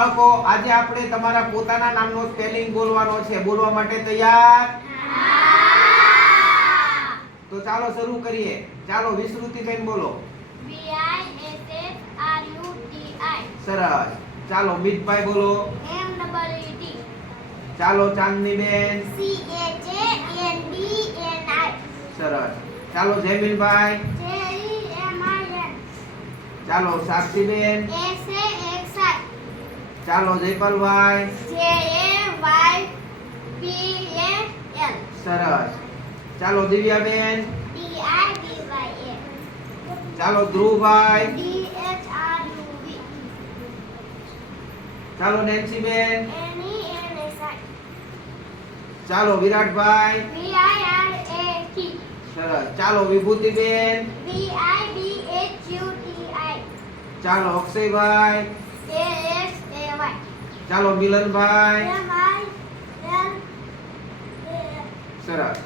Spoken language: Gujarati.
બાળકો આજે આપણે તમારા પોતાના નામનો સ્પેલિંગ બોલવાનો છે. બોલવા માટે તૈયાર? હા. તો ચાલો શરૂ કરીએ. ચાલો વિસ્તૃતિબેન બોલો. VISSRUTI. સરસ. ચાલો મિતભાઈ બોલો. MWT. ચાલો ચાંદનીબેન. CHANDNI. સરસ. ચાલો જયમીનભાઈ. JEMIN. ચાલો સાક્ષીબેન. SAXI. ચાલો જયપાલભાઈ. JAYPAL. સરસ. ચાલો દિવ્યાબેન. DIDYA. ચાલો ધ્રુવભાઈ. DHRUV. ચાલો નેન્સીબેન. NENSI. ચાલો વિરાટભાઈ. VIRAT. સરસ. ચાલો વિભૂતિબેન. VIBHUTI. ચાલો અક્ષયભાઈ. ASAY. ચાલો મિલનભાઈ. MILLAN. સરસ.